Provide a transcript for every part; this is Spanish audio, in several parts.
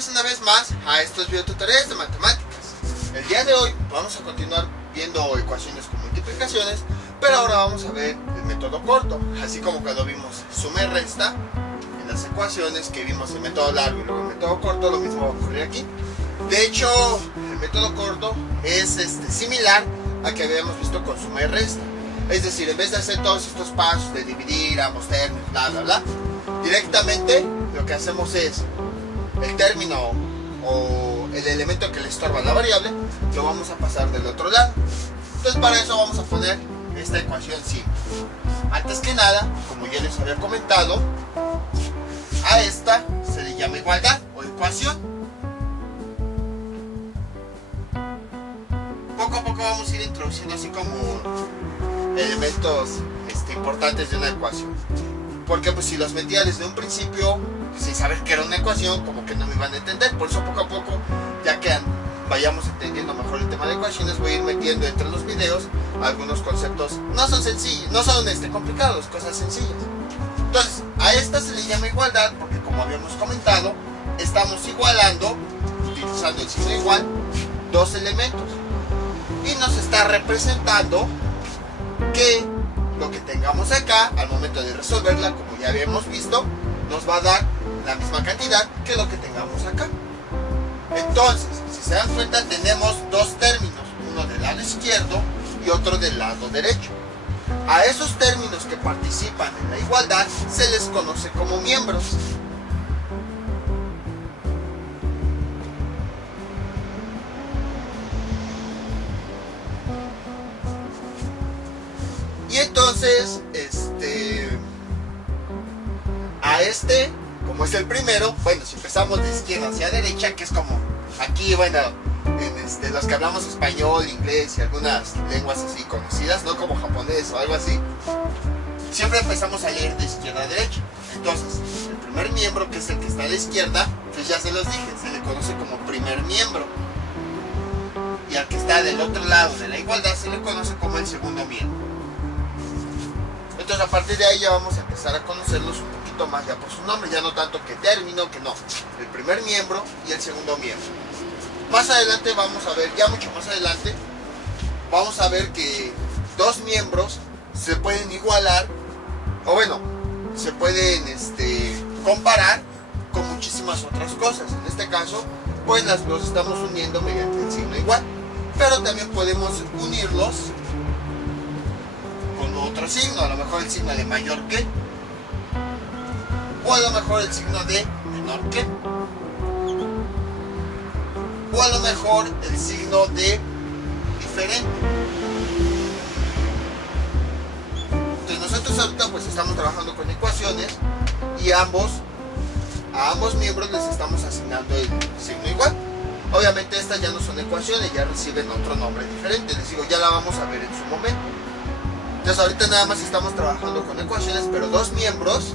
bienvenidos una vez más a estos videotutoriales de matemáticas. El día de hoy vamos a continuar viendo ecuaciones con multiplicaciones, pero ahora vamos a ver el método corto, así como cuando vimos suma y resta en las ecuaciones, que vimos el método largo y luego el método corto. Lo mismo va a ocurrir aquí. De hecho, el método corto es similar a que habíamos visto con suma y resta. Es decir, en vez de hacer todos estos pasos de dividir ambos términos, bla bla bla, directamente lo que hacemos es el término o el elemento que le estorba a la variable lo vamos a pasar del otro lado. Entonces para eso vamos a poner esta ecuación simple. Antes que nada, como ya les había comentado, a esta se le llama igualdad o ecuación. Poco a poco vamos a ir introduciendo así como elementos importantes de una ecuación, porque pues si los metía desde un principio sin saber que era una ecuación, como que no me iban a entender. Por eso poco a poco, ya que vayamos entendiendo mejor el tema de ecuaciones, voy a ir metiendo entre los videos algunos conceptos. No son sencillos, no son complicados, cosas sencillas. Entonces a esta se le llama igualdad porque, como habíamos comentado, estamos igualando, utilizando el signo igual, dos elementos, y nos está representando que lo que tengamos acá al momento de resolverla, como ya habíamos visto, nos va a dar la misma cantidad que lo que tengamos acá. Entonces, si se dan cuenta, tenemos dos términos, uno del lado izquierdo y otro del lado derecho. A esos términos que participan en la igualdad se les conoce como miembros. Y entonces, como es el primero, bueno, si empezamos de izquierda hacia derecha, que es como aquí, bueno, en los que hablamos español, inglés y algunas lenguas así conocidas, no como japonés o algo así, siempre empezamos a leer de izquierda a derecha. Entonces, el primer miembro, que es el que está a la izquierda, pues ya se los dije, se le conoce como primer miembro. Y al que está del otro lado de la igualdad se le conoce como el segundo miembro. Entonces a partir de ahí ya vamos a empezar a conocerlos un poquito más ya por su nombre, ya no tanto que término, que no, el primer miembro y el segundo miembro. Más adelante vamos a ver, ya mucho más adelante, vamos a ver que dos miembros se pueden igualar, o bueno, se pueden comparar con muchísimas otras cosas. En este caso, pues los estamos uniendo mediante el signo igual, pero también podemos unirlos con otro signo, a lo mejor el signo de mayor que, o a lo mejor el signo de menor que, o a lo mejor el signo de diferente. Entonces nosotros ahorita pues estamos trabajando con ecuaciones y a ambos miembros les estamos asignando el signo igual. Obviamente estas ya no son ecuaciones, ya reciben otro nombre diferente. Les digo, ya la vamos a ver en su momento. Entonces ahorita nada más estamos trabajando con ecuaciones, pero dos miembros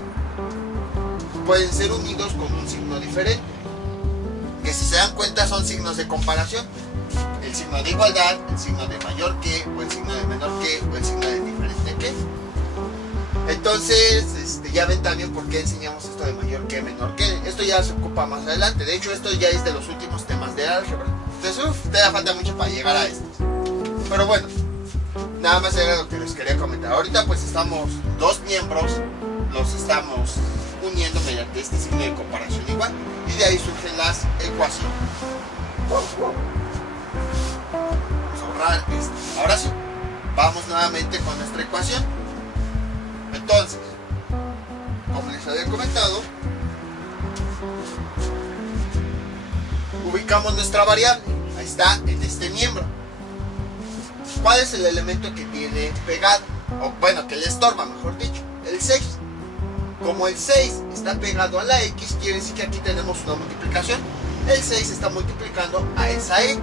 pueden ser unidos con un signo diferente, que si se dan cuenta son signos de comparación: el signo de igualdad, el signo de mayor que, o el signo de menor que, o el signo de diferente que. Entonces ya ven también por qué enseñamos esto de mayor que, menor que. Esto ya se ocupa más adelante. De hecho, esto ya es de los últimos temas de álgebra. Entonces te da falta mucho para llegar a esto, pero bueno, nada más era lo que les quería comentar. Ahorita pues estamos dos miembros, los estamos uniendo mediante este signo de comparación igual, y de ahí surgen las ecuaciones. Vamos a borrar esto. Ahora sí, vamos nuevamente con nuestra ecuación. Entonces, como les había comentado, ubicamos nuestra variable. Ahí está, en este miembro. ¿Cuál es el elemento que tiene pegado? O bueno, que le estorba, mejor dicho, el 6. Como el 6 está pegado a la X, quiere decir que aquí tenemos una multiplicación. El 6 está multiplicando a esa X.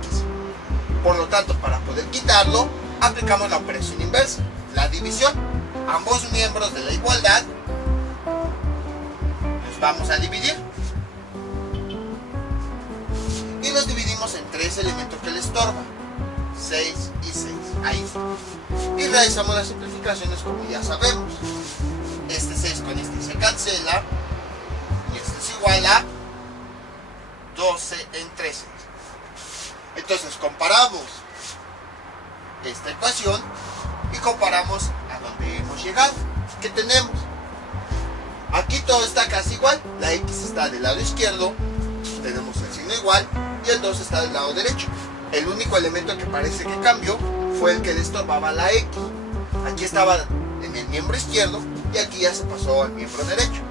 Por lo tanto, para poder quitarlo, aplicamos la operación inversa, la división. Ambos miembros de la igualdad los vamos a dividir. Y los dividimos en tres elementos que le estorban: 6 y 6. Ahí está. Y realizamos las simplificaciones como ya sabemos. Este 6 con este se cancela, y este es igual a 12 entre 6. Entonces comparamos esta ecuación y comparamos a donde hemos llegado. ¿Qué tenemos? Aquí todo está casi igual. La x está del lado izquierdo, tenemos el signo igual, y el 2 está del lado derecho. El único elemento que parece que cambió fue el que le estorbaba la x. Aquí estaba en el miembro izquierdo y aquí ya se pasó al miembro derecho.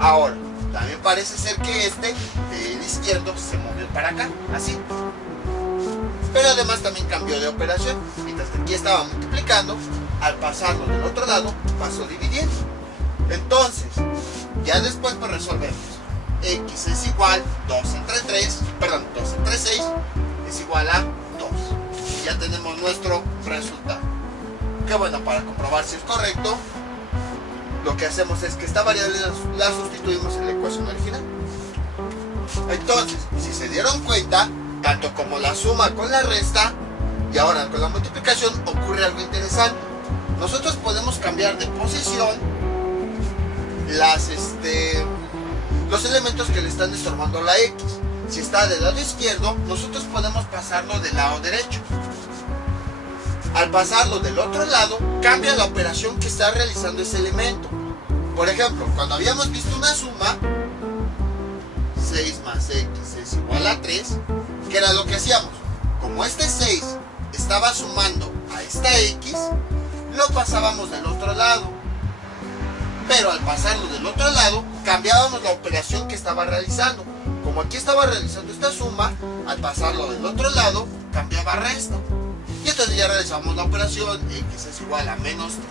Ahora, también parece ser que el izquierdo, se movió para acá, así. Pero además también cambió de operación. Mientras que aquí estaba multiplicando, al pasarlo del otro lado, pasó dividiendo. Entonces, ya después pues resolvemos. X es igual 2 entre 3, perdón, 2 entre 6 es igual a 2. Y ya tenemos nuestro resultado. Que bueno, para comprobar si es correcto, lo que hacemos es que esta variable la sustituimos en la ecuación original. Entonces, si se dieron cuenta, tanto como la suma con la resta y ahora con la multiplicación ocurre algo interesante. Nosotros podemos cambiar de posición los elementos que le están estorbando la x. Si está del lado izquierdo, nosotros podemos pasarlo del lado derecho. Al pasarlo del otro lado, cambia la operación que está realizando ese elemento. Por ejemplo, cuando habíamos visto una suma, 6 más x es igual a 3, ¿qué era lo que hacíamos? Como este 6 estaba sumando a esta x, lo pasábamos del otro lado. Pero al pasarlo del otro lado, cambiábamos la operación que estaba realizando. Como aquí estaba realizando esta suma, al pasarlo del otro lado, cambiaba resta. Y entonces ya realizamos la operación x es igual a menos 3.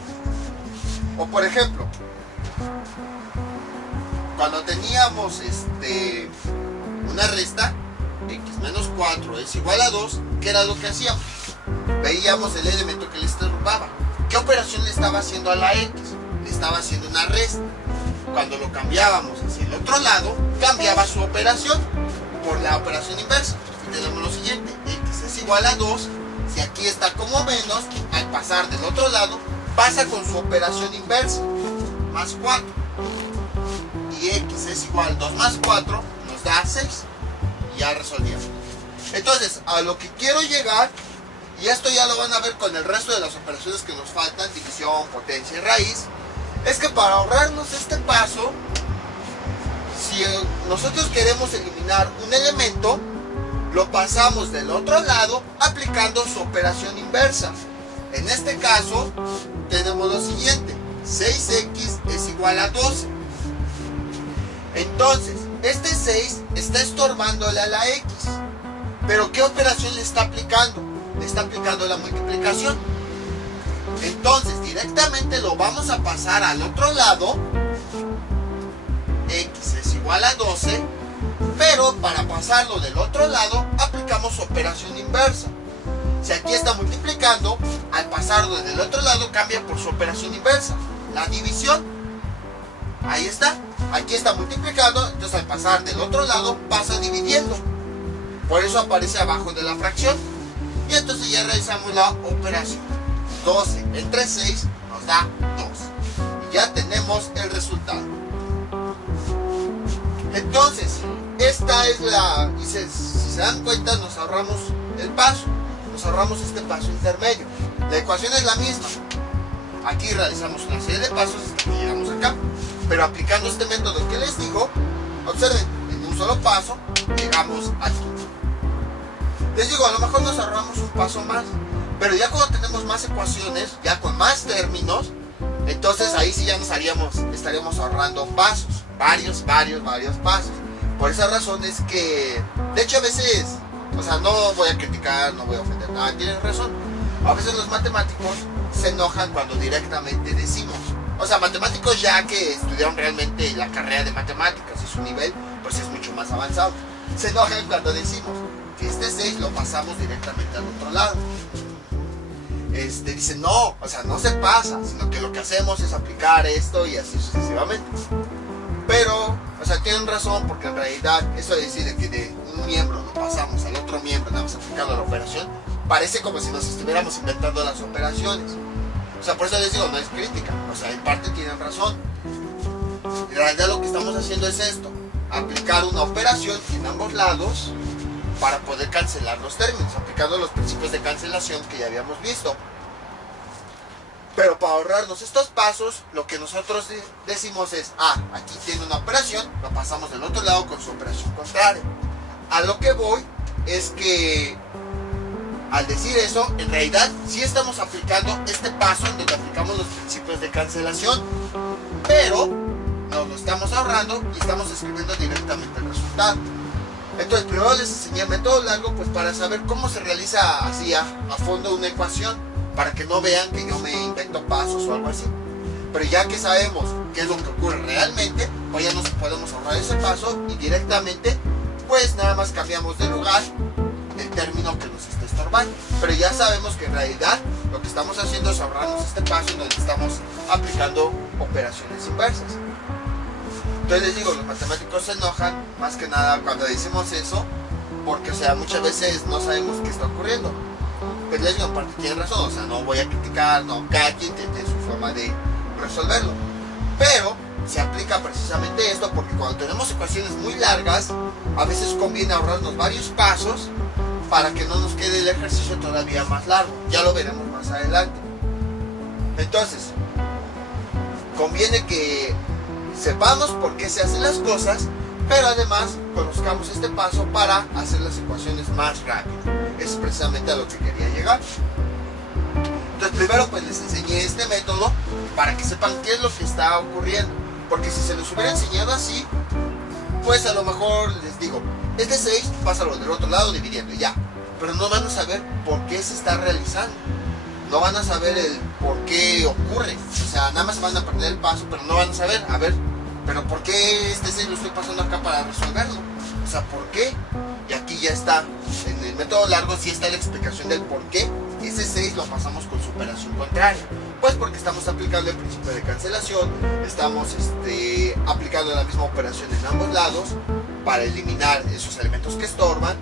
O por ejemplo, cuando teníamos una resta, x menos 4 es igual a 2, ¿qué era lo que hacíamos? Veíamos el elemento que le estorbaba. ¿Qué operación le estaba haciendo a la x? Le estaba haciendo una resta. Cuando lo cambiábamos hacia el otro lado, cambiaba su operación por la operación inversa. Y tenemos lo siguiente, x es igual a 2, si aquí está como menos, al pasar del otro lado, pasa con su operación inversa, más 4. Y x es igual a 2 más 4, nos da 6. Y ya resolvimos. Entonces, a lo que quiero llegar, y esto ya lo van a ver con el resto de las operaciones que nos faltan, división, potencia y raíz, es que para ahorrarnos este paso, si nosotros queremos eliminar un elemento, lo pasamos del otro lado aplicando su operación inversa. En este caso, tenemos lo siguiente, 6x es igual a 12. Entonces, este 6 está estorbándole a la x. Pero ¿qué operación le está aplicando? Le está aplicando la multiplicación. Entonces, directamente lo vamos a pasar al otro lado. X es igual a 12. Pero para pasarlo del otro lado, aplicamos su operación inversa. Si aquí está multiplicando, al pasarlo del otro lado, cambia por su operación inversa, la división. Ahí está. Aquí está multiplicando, entonces al pasar del otro lado, pasa dividiendo. Por eso aparece abajo de la fracción. Y entonces ya realizamos la operación. 12 entre 6 nos da 2. Y ya tenemos el resultado. Entonces, esta es la... Y si se dan cuenta, nos ahorramos el paso. Nos ahorramos este paso intermedio. La ecuación es la misma. Aquí realizamos una serie de pasos hasta que llegamos acá. Pero aplicando este método que les digo, observen, en un solo paso llegamos aquí. Les digo, a lo mejor nos ahorramos un paso más, pero ya cuando tenemos más ecuaciones, ya con más términos, entonces ahí sí ya estaríamos ahorrando pasos, varios pasos. Por esa razón es que, de hecho a veces, o sea, no voy a criticar, no voy a ofender nada, tienen razón. A veces los matemáticos se enojan cuando directamente decimos. O sea, matemáticos ya que estudiaron realmente la carrera de matemáticas y su nivel, pues es mucho más avanzado. Se enojan cuando decimos que este 6 lo pasamos directamente al otro lado. Dicen, no, o sea, no se pasa, sino que lo que hacemos es aplicar esto y así sucesivamente. Pero, o sea, tienen razón, porque en realidad eso de decir que de un miembro lo pasamos al otro miembro, nada más aplicando la operación, parece como si nos estuviéramos inventando las operaciones. O sea, por eso les digo, no es crítica, o sea, en parte tienen razón. En realidad lo que estamos haciendo es esto, aplicar una operación en ambos lados para poder cancelar los términos, aplicando los principios de cancelación que ya habíamos visto. Pero para ahorrarnos estos pasos, lo que nosotros decimos es, aquí tiene una operación, lo pasamos del otro lado con su operación contraria. A lo que voy es que al decir eso, en realidad sí estamos aplicando este paso en donde aplicamos los principios de cancelación, pero nos lo estamos ahorrando y estamos escribiendo directamente el resultado. Entonces primero les enseñé el método largo pues para saber cómo se realiza así a fondo una ecuación, para que no vean que yo me invento pasos o algo así. Pero ya que sabemos qué es lo que ocurre realmente, pues ya nos podemos ahorrar ese paso y directamente pues nada más cambiamos de lugar el término que nos está estorbando. Pero ya sabemos que en realidad lo que estamos haciendo es ahorrarnos este paso en donde estamos aplicando operaciones inversas. Entonces les digo, los matemáticos se enojan más que nada cuando decimos eso, porque o sea, muchas veces no sabemos qué está ocurriendo. Pero les digo, en parte tienen razón, o sea, no voy a criticar, no, cada quien tiene su forma de resolverlo. Pero se aplica precisamente esto porque cuando tenemos ecuaciones muy largas, a veces conviene ahorrarnos varios pasos para que no nos quede el ejercicio todavía más largo. Ya lo veremos más adelante. Entonces, conviene que sepamos por qué se hacen las cosas, pero además conozcamos este paso para hacer las ecuaciones más rápido. Es precisamente a lo que quería llegar. Entonces primero pues les enseñé este método para que sepan qué es lo que está ocurriendo, porque si se los hubiera enseñado así, pues a lo mejor les digo, este 6 pásalo del otro lado dividiendo y ya, pero no van a saber por qué se está realizando, no van a saber el por qué ocurre, o sea, nada más van a aprender el paso, pero no van a saber, a ver, pero por qué este 6 lo estoy pasando acá para resolverlo, o sea, ¿por qué? Y aquí ya está, en el método largo sí está la explicación del por qué ese 6 lo pasamos con su operación contraria. Pues porque estamos aplicando el principio de cancelación, estamos aplicando la misma operación en ambos lados para eliminar esos elementos que estorban.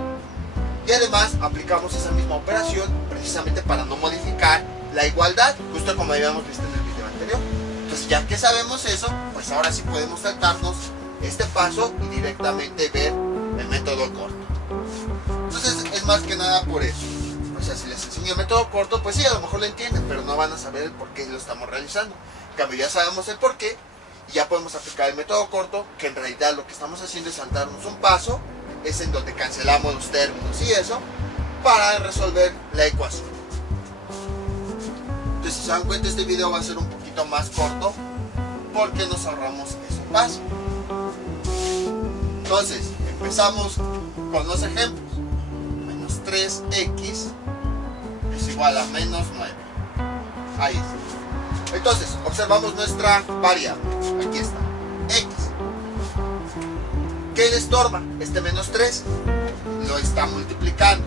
Y además aplicamos esa misma operación precisamente para no modificar la igualdad, justo como habíamos visto en el video anterior. Entonces ya que sabemos eso, pues ahora sí podemos saltarnos este paso y directamente ver el método corto. Entonces es más que nada por eso. O sea, si les enseño el método corto, pues sí, a lo mejor lo entienden, pero no van a saber el por qué lo estamos realizando. En cambio ya sabemos el por qué y ya podemos aplicar el método corto, que en realidad lo que estamos haciendo es saltarnos un paso, es en donde cancelamos los términos y eso, para resolver la ecuación. Entonces si se dan cuenta, este video va a ser un poquito más corto, porque nos ahorramos ese paso. Entonces, empezamos con los ejemplos. Menos 3x es igual a menos 9. Ahí está. Entonces, observamos nuestra variable. Aquí está. X. ¿Qué le estorba? Este menos 3 lo está multiplicando.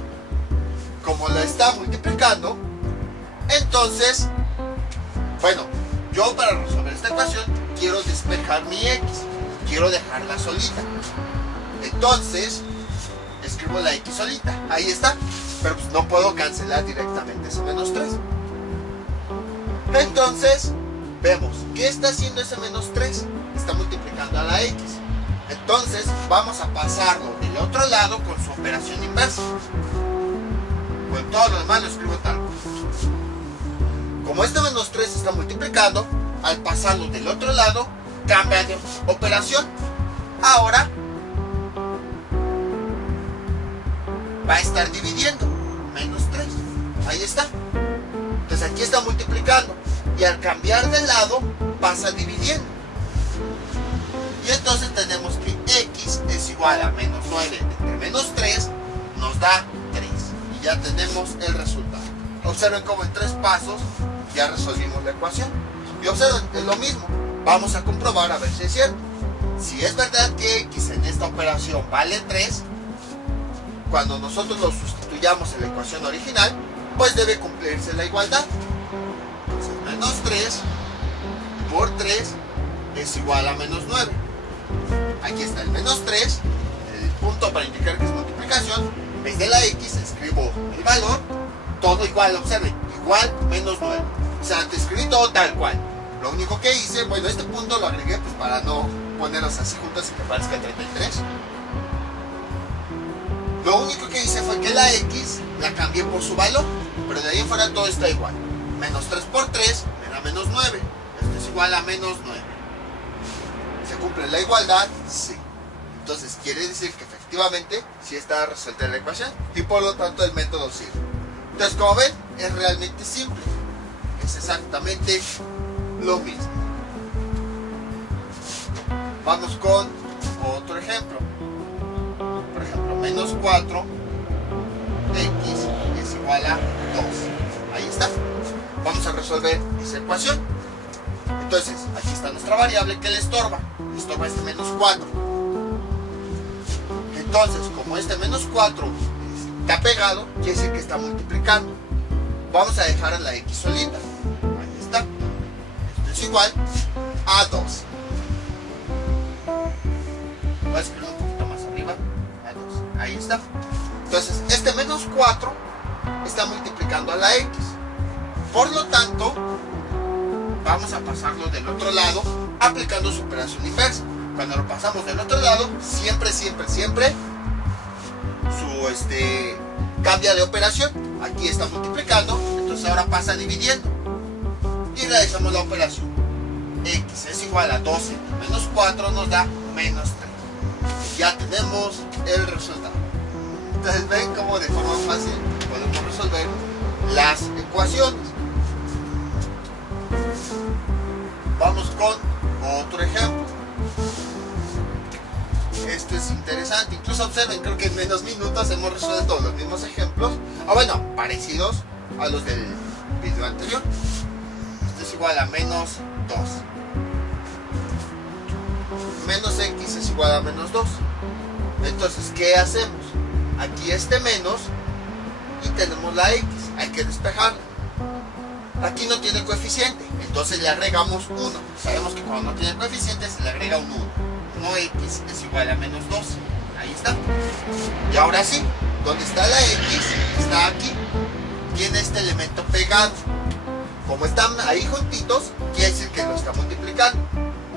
Como lo está multiplicando, entonces, bueno, yo para resolver esta ecuación quiero despejar mi x. Quiero dejarla solita. Entonces, escribo la x solita. Ahí está. Pero pues no puedo cancelar directamente ese menos 3. Entonces, vemos, ¿qué está haciendo ese menos 3? Está multiplicando a la x. Entonces, vamos a pasarlo del otro lado con su operación inversa. Con todo lo demás lo escribo tal cual. Como este menos 3 está multiplicando, al pasarlo del otro lado, cambia de operación. Ahora va a estar dividiendo. Menos 3. Ahí está. Entonces aquí está multiplicando. Y al cambiar de lado, pasa dividiendo. Y entonces tenemos que x es igual a menos 9 entre menos 3 nos da 3. Y ya tenemos el resultado. Observen cómo en 3 pasos ya resolvimos la ecuación. Y observen, es lo mismo. Vamos a comprobar a ver si es cierto. Si es verdad que x en esta operación vale 3, cuando nosotros lo sustituyamos en la ecuación original, pues debe cumplirse la igualdad. Entonces menos 3 por 3 es igual a menos 9. Aquí está el menos 3, el punto para indicar que es multiplicación. En vez de la x escribo el valor, todo igual, observen, igual menos 9. O sea, te escribí todo tal cual. Lo único que hice, bueno, este punto lo agregué pues para no ponerlos así juntos y que parezca 33. Lo único que hice fue que la X la cambié por su valor, pero de ahí en fuera todo está igual. Menos 3 por 3 me da menos 9. Esto es igual a menos 9. ¿Se cumple la igualdad? Sí. Entonces quiere decir que efectivamente sí está resuelta la ecuación y por lo tanto el método sirve. Entonces, como ven, es realmente simple. Es exactamente lo mismo. Vamos con otro ejemplo. Por ejemplo, menos 4 x es igual a 2. Ahí está. Vamos a resolver esa ecuación. Entonces, aquí está nuestra variable que le estorba. Le estorba este menos 4. Entonces, como este menos 4 está pegado, quiere decir que está multiplicando. Vamos a dejar la x solita. Ahí está. Esto es igual a 2. Voy a escribir un poquito más arriba. A 2. Ahí está. Entonces, este menos 4 está multiplicando a la x. Por lo tanto, vamos a pasarlo del otro lado aplicando su operación inversa. Cuando lo pasamos del otro lado, siempre cambia de operación. Aquí está multiplicando, entonces ahora pasa dividiendo. Y realizamos la operación. X es igual a 12 menos 4 nos da menos 3. Ya tenemos el resultado. Entonces ven cómo de forma fácil podemos resolver las ecuaciones. Vamos con otro ejemplo. Esto es interesante. Incluso observen, creo que en menos minutos hemos resuelto los mismos ejemplos. O bueno, parecidos a los del video anterior. Esto es igual a menos 2. Menos x es igual a menos 2. Entonces, ¿qué hacemos? Aquí este menos y tenemos la x. Hay que despejarla. Aquí no tiene coeficiente, entonces le agregamos 1. Sabemos que cuando no tiene coeficiente se le agrega un 1. 1x es igual a menos 2. Ahí está. Y ahora sí, donde está la x, está aquí. Tiene este elemento pegado. Como están ahí juntitos, quiere decir que lo está multiplicando.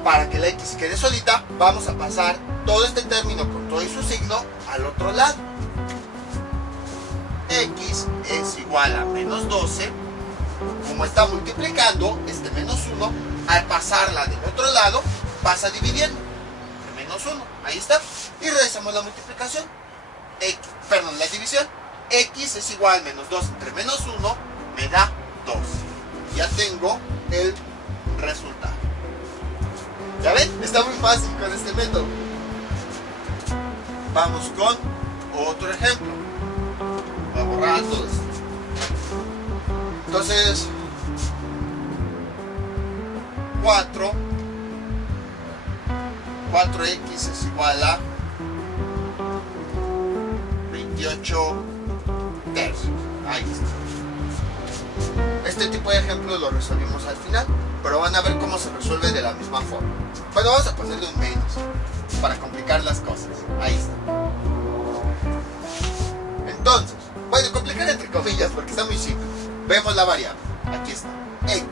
Para que la x quede solita, vamos a pasar todo este término con todo y su signo al otro lado. X es igual a menos 12. Como está multiplicando, este menos 1, al pasarla del otro lado, pasa dividiendo. Menos 1, ahí está. Y realizamos la multiplicación. La división. X es igual a menos 2 entre menos 1, me da 2. Ya tengo el resultado. ¿Ya ven? Está muy fácil con este método. Vamos con otro ejemplo. Voy a borrar todo esto. Entonces, 4x es igual a 28 tercios. Ahí está. Este tipo de ejemplos lo resolvimos al final, pero van a ver cómo se resuelve de la misma forma. Bueno, vamos a ponerle un menos para complicar las cosas. Ahí está. Entonces, bueno, complicar entre comillas porque está muy simple. Vemos la variable. Aquí está. X.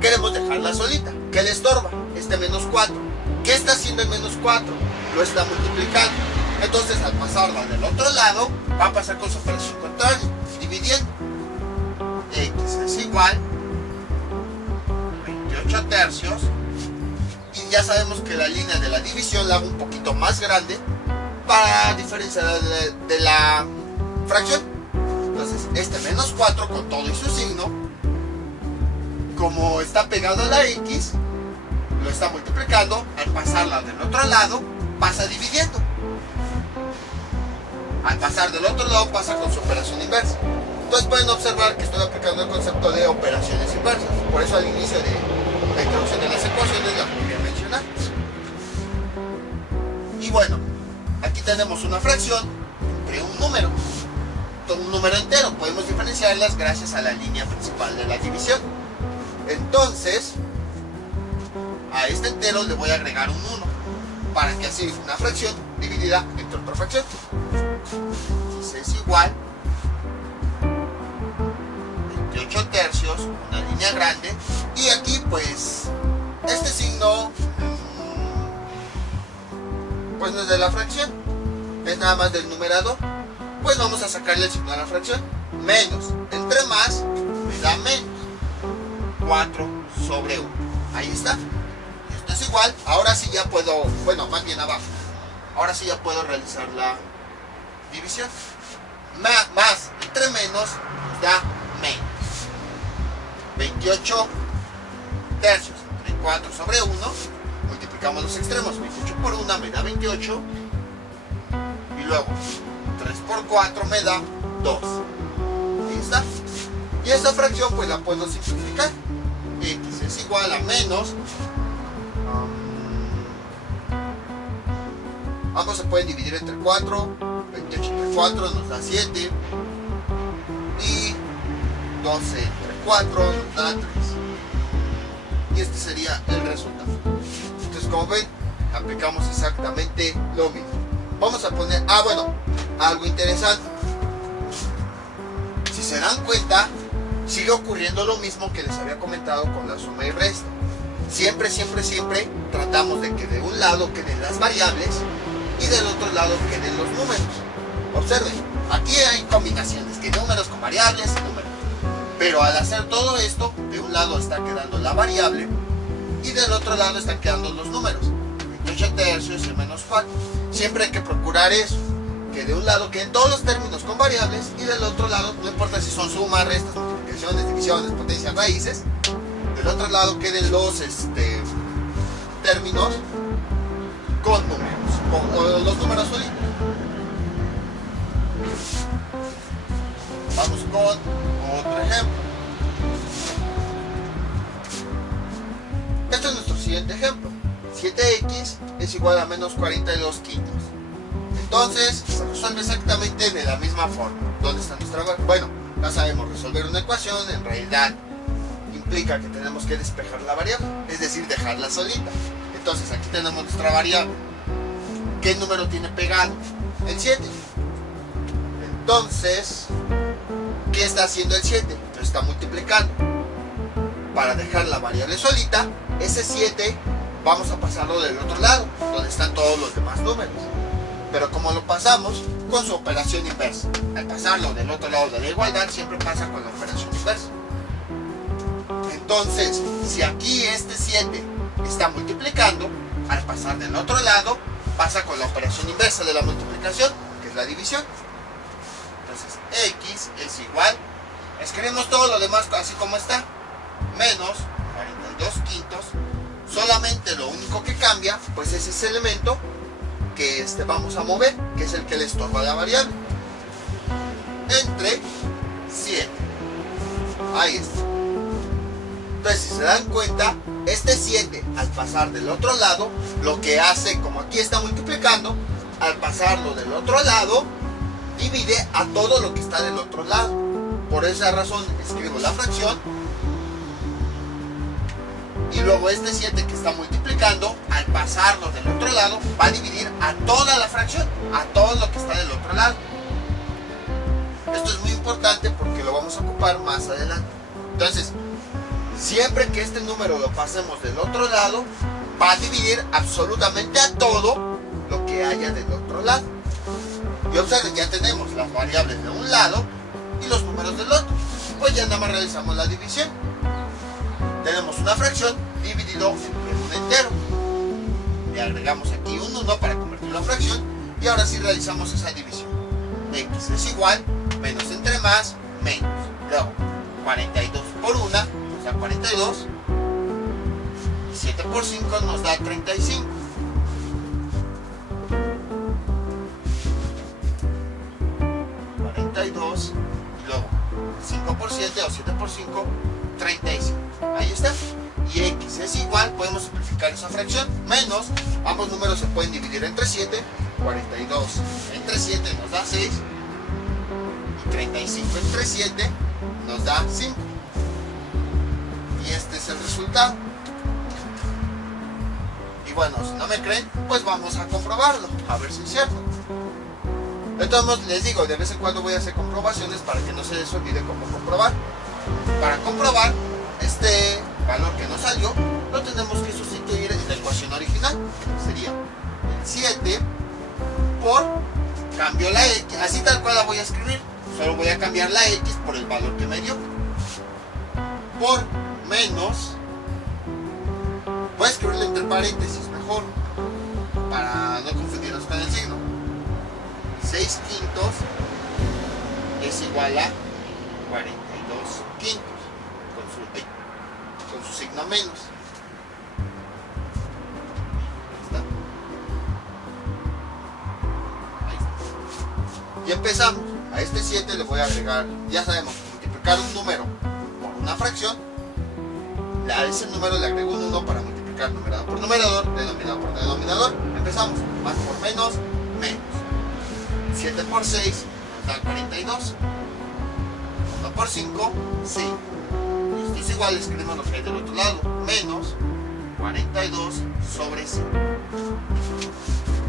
Queremos dejarla solita. ¿Qué le estorba? Este menos 4. ¿Qué está haciendo el menos 4? Lo está multiplicando. Entonces, al pasarla del otro lado, va a pasar con su operación contraria, dividiendo. X es igual a 28 tercios. Y ya sabemos que la línea de la división la hago un poquito más grande para diferenciar de la fracción. Entonces, este menos 4 con todo y su signo, como está pegado a la x, lo está multiplicando. Al pasarla del otro lado, pasa dividiendo. Al pasar del otro lado, pasa con su operación inversa. Entonces pueden observar que estoy aplicando el concepto de operaciones inversas. Por eso al inicio de la introducción de las ecuaciones las voy a mencionar. Y bueno, aquí tenemos una fracción entre un número entero. Podemos diferenciarlas gracias a la línea principal de la división. Entonces, a este entero le voy a agregar un 1 para que así una fracción dividida entre otra fracción. Entonces es igual 28 tercios, una línea grande, y aquí pues Este signo pues no es de la fracción, es nada más del numerador. Pues vamos a sacarle el signo a la fracción. Menos, entre más, me da menos. 4 sobre 1. Ahí está. Esto es igual. Ahora sí ya puedo, bueno, más bien abajo. Ahora sí ya puedo realizar la división. Más entre menos da menos. 28 tercios entre 4 sobre 1. Multiplicamos los extremos. 28 por 1 me da 28. Y luego 3 por 4 me da 2. Ahí está. Y esta fracción pues la puedo simplificar. X es igual a menos. Ambos se pueden dividir entre 4. 28 entre 4 nos da 7. Y 12 entre 4 nos da 3. Y este sería el resultado. Entonces, como ven, aplicamos exactamente lo mismo. Vamos a poner, bueno, algo interesante. Si se dan cuenta, sigue ocurriendo lo mismo que les había comentado con la suma y resta. Siempre tratamos de que de un lado queden las variables y del otro lado queden los números. Observen, aquí hay combinaciones, que números con variables y números. Pero al hacer todo esto, de un lado está quedando la variable y del otro lado están quedando los números. 28 tercios y menos 4. Siempre hay que procurar eso, que de un lado queden todos los términos con variables y del otro lado, no importa si son sumas, restas, multiplicaciones, divisiones, potencias, raíces, del otro lado queden los términos con números, o los números solitos. Vamos con otro ejemplo. Este es nuestro siguiente ejemplo. 7x es igual a menos 42 quintos. Entonces, se resuelve exactamente de la misma forma. ¿Dónde está nuestra variable? Bueno, ya sabemos, resolver una ecuación en realidad implica que tenemos que despejar la variable, es decir, dejarla solita. Entonces, aquí tenemos nuestra variable. ¿Qué número tiene pegado? El 7. Entonces, ¿qué está haciendo el 7? Lo está multiplicando. Para dejar la variable solita, ese 7 vamos a pasarlo del otro lado, donde están todos los demás números. Pero como lo pasamos con su operación inversa. Al pasarlo del otro lado de la igualdad, siempre pasa con la operación inversa. Entonces, si aquí este 7 está multiplicando, al pasar del otro lado, pasa con la operación inversa de la multiplicación, que es la división. Entonces, x es igual, escribimos todo lo demás así como está, menos 42 quintos. Solamente lo único que cambia, pues es ese elemento que vamos a mover, que es el que le estorba la variable, entre 7. Ahí está. Entonces, si se dan cuenta, este 7 al pasar del otro lado, lo que hace, como aquí está multiplicando, al pasarlo del otro lado, divide a todo lo que está del otro lado. Por esa razón escribo la fracción. Y luego este 7 que está multiplicando, al pasarlo del otro lado, va a dividir a toda la fracción, a todo lo que está del otro lado. Esto es muy importante porque lo vamos a ocupar más adelante. Entonces, siempre que este número lo pasemos del otro lado, va a dividir absolutamente a todo lo que haya del otro lado. Y observen, ya tenemos las variables de un lado y los números del otro. Pues ya nada más realizamos la división. Tenemos una fracción dividido en un entero. Le agregamos aquí un 1 para convertirlo en fracción. Y ahora sí realizamos esa división. X es igual, menos entre más, menos. Luego, 42 por 1 nos da 42. Y 7 por 5 nos da 35. Y luego 5 por 7 o 7 por 5, 35. Ahí está. Y x es igual, podemos simplificar esa fracción, menos, ambos números se pueden dividir entre 7, 42 entre 7 nos da 6, y 35 entre 7 nos da 5. Y este es el resultado. Y bueno, si no me creen, pues vamos a comprobarlo, a ver si es cierto. De todos modos, les digo, de vez en cuando voy a hacer comprobaciones para que no se les olvide cómo comprobar. Para comprobar, valor que nos salió lo tenemos que sustituir en la ecuación original. Sería el 7 por, cambio la x, así tal cual la voy a escribir, solo voy a cambiar la x por el valor que me dio, por menos, voy a escribirlo entre paréntesis mejor para no confundirnos con el signo. 6 quintos es igual a 42 quintos con su signo menos. Ahí está. Y empezamos. A este 7 le voy a agregar, ya sabemos, multiplicar un número por una fracción. A ese número le agrego un 1 para multiplicar numerador por numerador, denominador por denominador. Empezamos. Más por menos, menos. 7 por 6 nos da 42. 1 por 5, 5. Esto es igual, escribimos lo que hay del otro lado. Menos 42 sobre 5.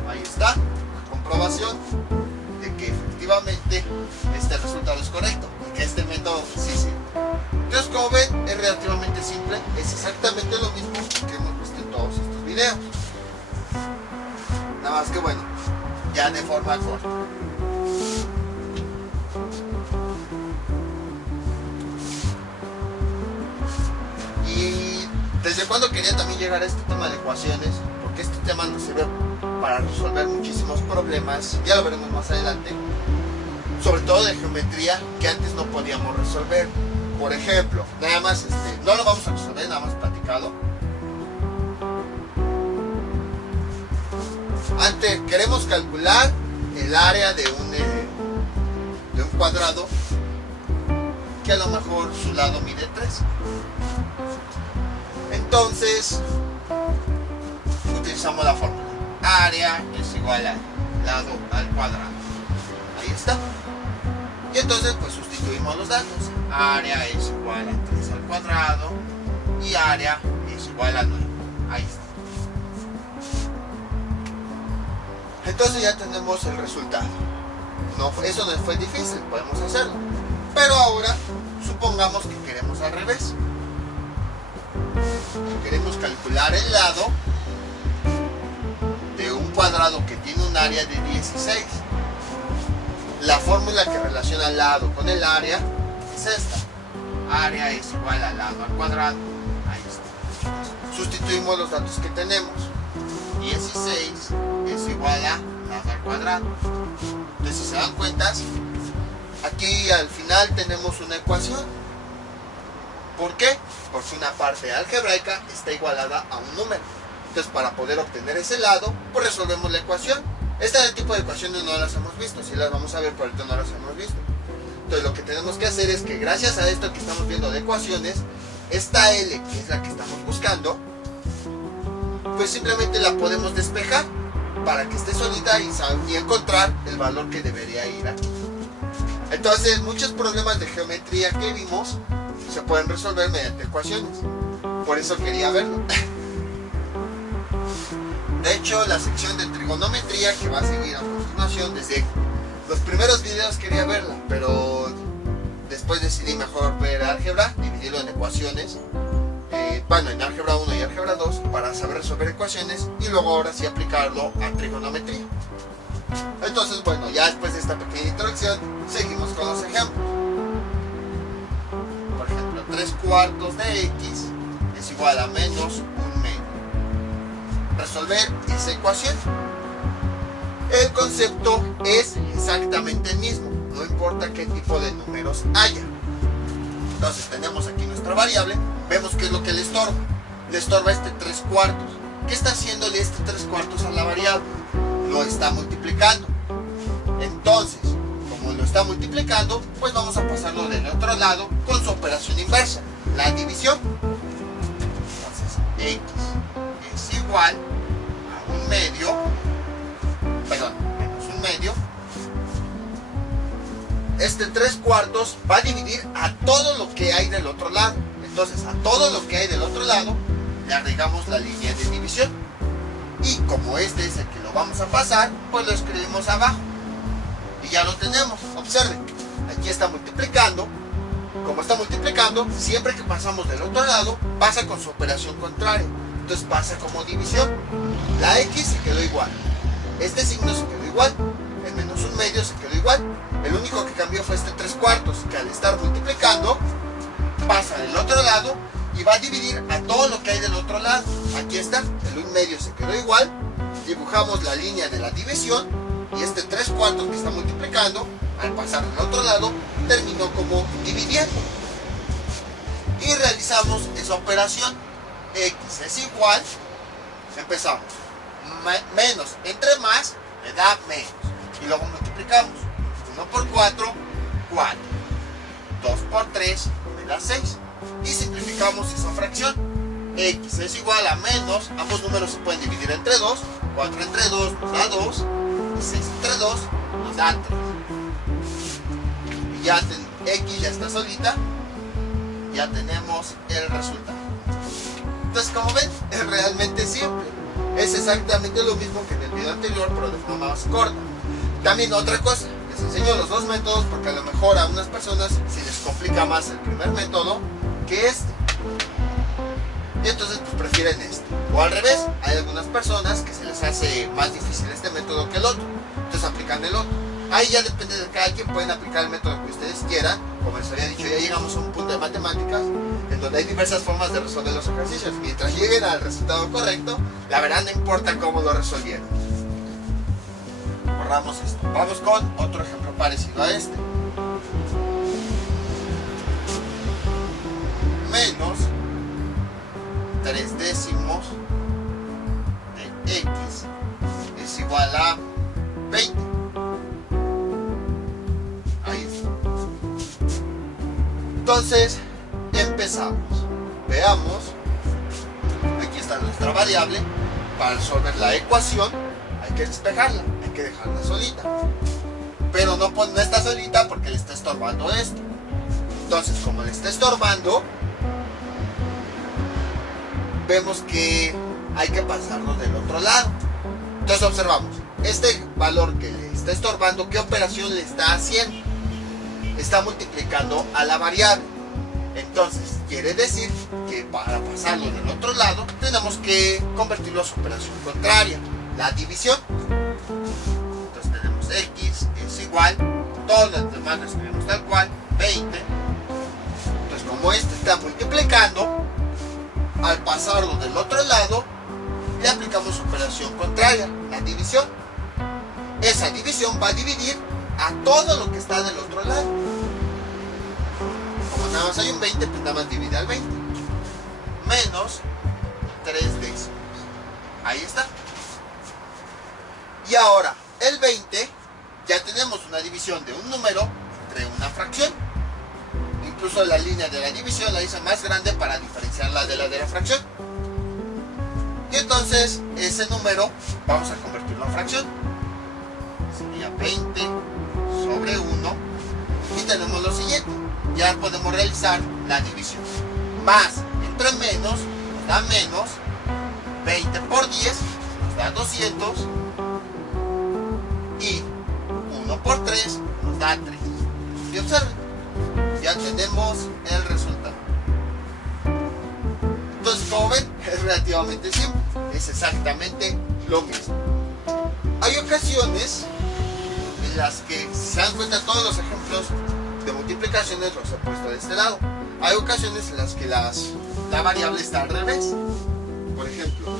Ahí está. La comprobación de que efectivamente este resultado es correcto. Y que este método sí sirve. Entonces, como ven, es relativamente simple. Es exactamente lo mismo que hemos visto en todos estos videos. Nada más que bueno, ya de forma corta. Y desde cuando quería también llegar a este tema de ecuaciones, porque este tema nos sirve para resolver muchísimos problemas, ya lo veremos más adelante, sobre todo de geometría que antes no podíamos resolver. Por ejemplo, nada más, no lo vamos a resolver, nada más platicado. Antes queremos calcular el área de un cuadrado que a lo mejor su lado mide 3. Entonces utilizamos la fórmula área es igual al lado al cuadrado. Ahí está. Y entonces pues sustituimos los datos. Área es igual a 3 al cuadrado y área es igual a 9. Ahí está. Entonces ya tenemos el resultado. Eso no fue difícil, podemos hacerlo. Pero ahora supongamos que queremos al revés. Queremos calcular el lado de un cuadrado que tiene un área de 16. La fórmula que relaciona el lado con el área es esta. Área es igual al lado al cuadrado. Ahí está. Sustituimos los datos que tenemos. 16 es igual a lado al cuadrado. Entonces, si se dan cuenta, aquí al final tenemos una ecuación. ¿Por qué? Porque una parte algebraica está igualada a un número. Entonces, para poder obtener ese lado, pues resolvemos la ecuación. Este tipo de ecuaciones no las hemos visto, sí las vamos a ver, pero ahorita no las hemos visto. Entonces, lo que tenemos que hacer es que gracias a esto que estamos viendo de ecuaciones, esta L, que es la que estamos buscando, pues simplemente la podemos despejar para que esté solita y encontrar el valor que debería ir aquí. Entonces, muchos problemas de geometría que vimos se pueden resolver mediante ecuaciones. Por eso quería verlo. De hecho, la sección de trigonometría que va a seguir a continuación, desde los primeros videos quería verla, pero después decidí mejor ver álgebra, dividirlo en ecuaciones. Bueno, en álgebra 1 y álgebra 2 para saber resolver ecuaciones y luego ahora sí aplicarlo a trigonometría. Entonces, bueno, ya después de esta pequeña introducción, seguimos con los ejemplos. Por ejemplo, 3/4 de x es igual a menos 1/2. Resolver esa ecuación. El concepto es exactamente el mismo, no importa qué tipo de números haya. Entonces tenemos aquí nuestra variable, vemos qué es lo que le estorba. Le estorba este 3/4. ¿Qué está haciéndole este 3/4 a la variable? Lo está multiplicando. Entonces, como lo está multiplicando, pues vamos a pasarlo del otro lado con su operación inversa, la división. Entonces, x es igual a 1/2, perdón, menos 1/2. Este 3/4 va a dividir a todo lo que hay del otro lado. Entonces, a todo lo que hay del otro lado le agregamos la línea de división. Y como este es el que lo vamos a pasar, pues lo escribimos abajo. Y ya lo tenemos. Observen, aquí está multiplicando como está multiplicando, siempre que pasamos del otro lado, pasa con su operación contraria. Entonces pasa como división. La X se quedó igual. Este signo se quedó igual. El menos un medio se quedó igual. El único que cambió fue este 3/4, que al estar multiplicando, pasa del otro lado y va a dividir a todo lo que hay del otro lado. Aquí está, el 1 medio se quedó igual. Dibujamos la línea de la división y este 3/4 que está multiplicando, al pasar del otro lado, terminó como dividiendo. Y realizamos esa operación. X es igual, empezamos, menos entre más me da menos. Y luego multiplicamos. 1 por 4, 4. 2 por 3 me da 6. Y simplificamos esa fracción. X es igual a menos, ambos números se pueden dividir entre 2. 4 entre 2 nos da 2. Y 6 entre 2 nos da 3. Y ya X ya está solita. Ya tenemos el resultado. Entonces, como ven, es realmente simple. Es exactamente lo mismo que en el video anterior, pero de forma más corta. También otra cosa, les enseño los dos métodos porque a lo mejor a unas personas se les complica más el primer método que este. Y entonces pues prefieren este. O al revés, hay algunas personas que se les hace más difícil este método que el otro. Entonces aplican el otro. Ahí ya depende de cada quien, pueden aplicar el método que ustedes quieran. Como les había dicho, ya llegamos a un punto de matemáticas en donde hay diversas formas de resolver los ejercicios. Mientras lleguen al resultado correcto, la verdad no importa cómo lo resolvieron. Borramos esto. Vamos con otro ejemplo parecido a este. Menos 3 décimos de X es igual a 20. Ahí está. Entonces, empezamos. Veamos. Aquí está nuestra variable. Para resolver la ecuación hay que despejarla, hay que dejarla solita. Pero no está solita porque le está estorbando esto. Entonces, como le está estorbando, vemos que hay que pasarlo del otro lado. Entonces observamos, este valor que le está estorbando, ¿qué operación le está haciendo? Está multiplicando a la variable. Entonces quiere decir que para pasarlo del otro lado tenemos que convertirlo a su operación contraria, la división. Entonces tenemos X es igual, todos los demás lo escribimos tal cual, 20. Entonces como este está multiplicando, al pasarlo del otro lado, le aplicamos su operación contraria, la división. Esa división va a dividir a todo lo que está del otro lado. Como nada más hay un 20, pues nada más divide al 20. Menos 3 décimos. Ahí está. Y ahora, el 20, ya tenemos una división de un número entre una fracción. Incluso la línea de la división la hice más grande para diferenciarla de la fracción. Y entonces ese número vamos a convertirlo en fracción. Sería 20 sobre 1. Y tenemos lo siguiente. Ya podemos realizar la división. Más entre menos nos da menos. 20 por 10 nos da 200. Y 1 por 3 nos da 3. Y observen, ya tenemos el resultado. Entonces, como ven, es relativamente simple. Es exactamente lo mismo. Hay ocasiones en las que, si se dan cuenta, todos los ejemplos de multiplicaciones los he puesto de este lado. Hay ocasiones en las que la variable está al revés. Por ejemplo,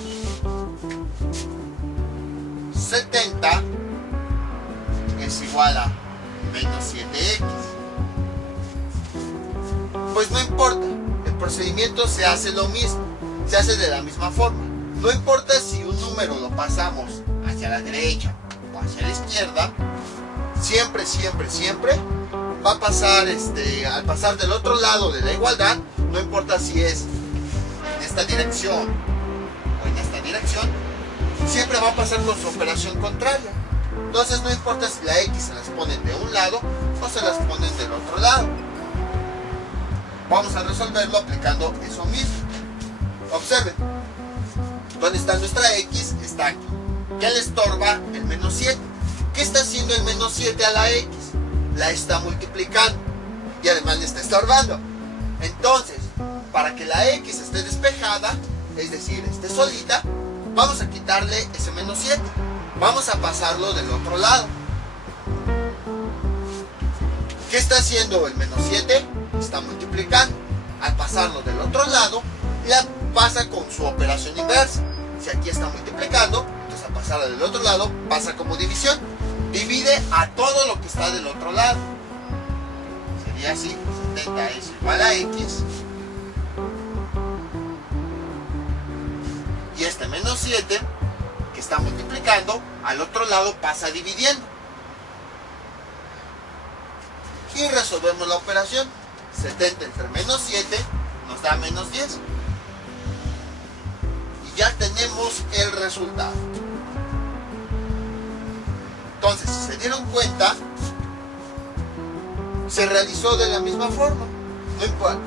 70 es igual a menos 7x. Pues no importa, el procedimiento se hace lo mismo, se hace de la misma forma. No importa si un número lo pasamos hacia la derecha o hacia la izquierda, siempre va a pasar, al pasar del otro lado de la igualdad, no importa si es en esta dirección o en esta dirección, siempre va a pasar con su operación contraria. Entonces no importa si la X se las ponen de un lado o se las ponen del otro lado. Vamos a resolverlo aplicando eso mismo. Observen, ¿dónde está nuestra X? Está aquí. ¿Qué le estorba? El menos 7. ¿Qué está haciendo el menos 7 a la X? La está multiplicando. y además le está estorbando. Entonces, para que la X esté despejada, es decir, esté solita, vamos a quitarle ese menos 7. Vamos a pasarlo del otro lado. ¿Qué está haciendo el menos 7? Está multiplicando. Al pasarlo del otro lado, la pasa con su operación inversa. Si aquí está multiplicando, entonces al pasarla del otro lado, pasa como división. Divide a todo lo que está del otro lado. Sería así, 70 es igual a X. Y este menos 7, que está multiplicando, al otro lado pasa dividiendo. Y resolvemos la operación. 70 entre menos 7 nos da menos 10. Y ya tenemos el resultado. Entonces, si se dieron cuenta, se realizó de la misma forma. No importa.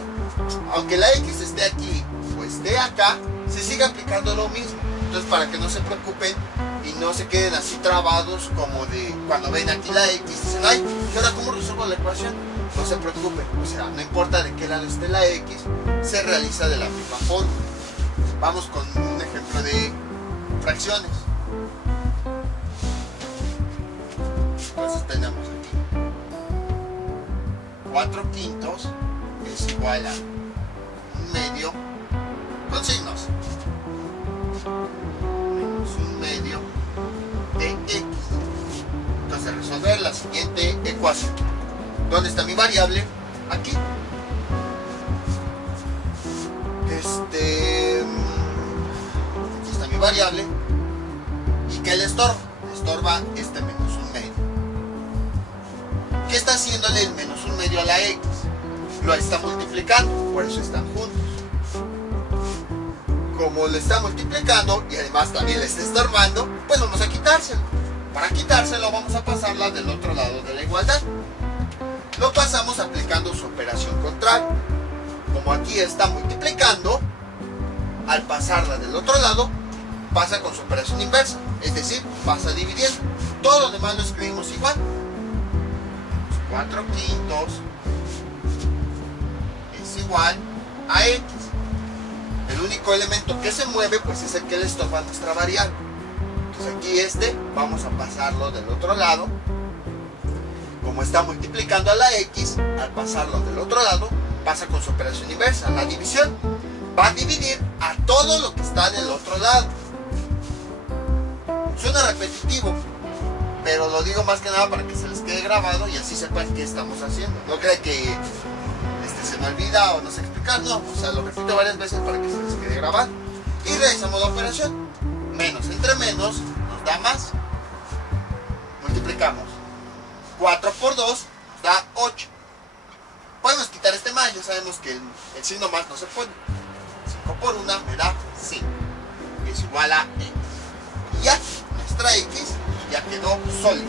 Aunque la X esté aquí o esté acá, se sigue aplicando lo mismo. Entonces, para que no se preocupen y no se queden así trabados como de cuando ven aquí la X, dicen, ay, ¿y ahora cómo resuelvo la ecuación? No se preocupen, o sea, no importa de qué lado esté la X, se realiza de la misma forma. Vamos con un ejemplo de fracciones. Entonces tenemos aquí 4 quintos es igual a 1/2 con signos menos 1/2 de X. Entonces resolver la siguiente ecuación. ¿Dónde está mi variable? Aquí. Aquí está mi variable. ¿Y qué le estorba? Le estorba este menos 1/2. ¿Qué está haciéndole el menos 1/2 a la X? Lo está multiplicando, por eso están juntos. Como le está multiplicando y además también le está estorbando, pues vamos a quitárselo. Para quitárselo vamos a pasarla del otro lado de la igualdad. Lo pasamos aplicando su operación contraria. Como aquí está multiplicando, al pasarla del otro lado, pasa con su operación inversa. Es decir, pasa dividiendo. Todo lo demás lo escribimos igual. 4 quintos es igual a X. El único elemento que se mueve, pues es el que le estorba a nuestra variable. Entonces aquí vamos a pasarlo del otro lado. Como está multiplicando a la X, al pasarlo del otro lado, pasa con su operación inversa, la división. Va a dividir a todo lo que está del otro lado. Suena repetitivo, pero lo digo más que nada para que se les quede grabado y así sepan qué estamos haciendo. No crean que se me olvida o no sé explicar, no. O sea, lo repito varias veces para que se les quede grabado. Y realizamos la operación. Menos entre menos nos da más. Multiplicamos. 4 por 2 nos da 8. Podemos quitar este más, ya sabemos que el signo más no se puede. 5 por 1 me da 5. Es igual a X. Y ya, nuestra X ya quedó sólida.